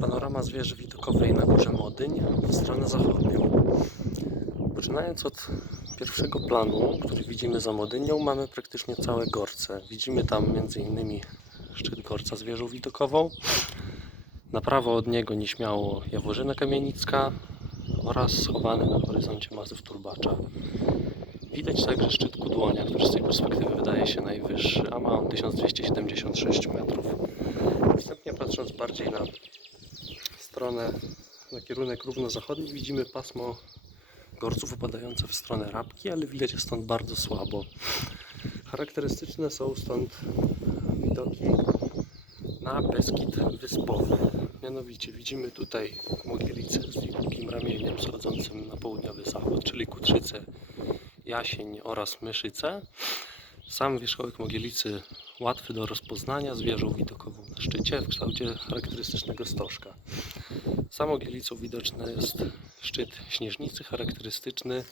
panorama z wieży widokowej na górze Modyń w stronę zachodnią. Poczynając od pierwszego planu, który widzimy za Modynią, mamy praktycznie całe Gorce. Widzimy tam m.in. szczyt Gorca z wieżą widokową. Na prawo od niego nieśmiało Jaworzyna Kamienicka oraz schowany na horyzoncie Mazów Turbacza. Widać także szczyt Kudłonia, który z tej perspektywy wydaje się najwyższy, a ma on 1276 metrów. Następnie patrząc bardziej na stronę, na kierunek równozachodni, widzimy pasmo gorców upadające w stronę Rabki, ale widać je stąd bardzo słabo. Charakterystyczne są stąd widoki na Beskid Wyspowy. Mianowicie widzimy tutaj Mogielicę z długim ramieniem schodzącym na południowy zachód, czyli Kutrzycę, Jasień oraz Myszycę. Sam wierzchołek Mogielicy łatwy do rozpoznania z widokową na szczycie w kształcie charakterystycznego stożka. Za Mogielicą widoczny jest szczyt Śnieżnicy charakterystyczny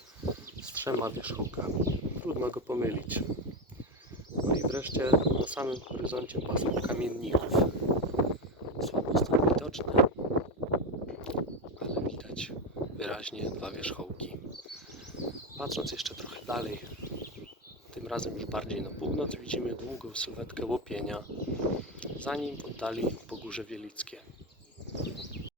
z trzema wierzchołkami. Trudno go pomylić. No i wreszcie na samym horyzoncie pasmo kamienników. Słabo stąd widoczne, ale widać wyraźnie dwa wierzchołki. Patrząc jeszcze trochę dalej, tym razem już bardziej na północ, widzimy długą sylwetkę łopienia, zanim w oddali Pogórze Wielickie.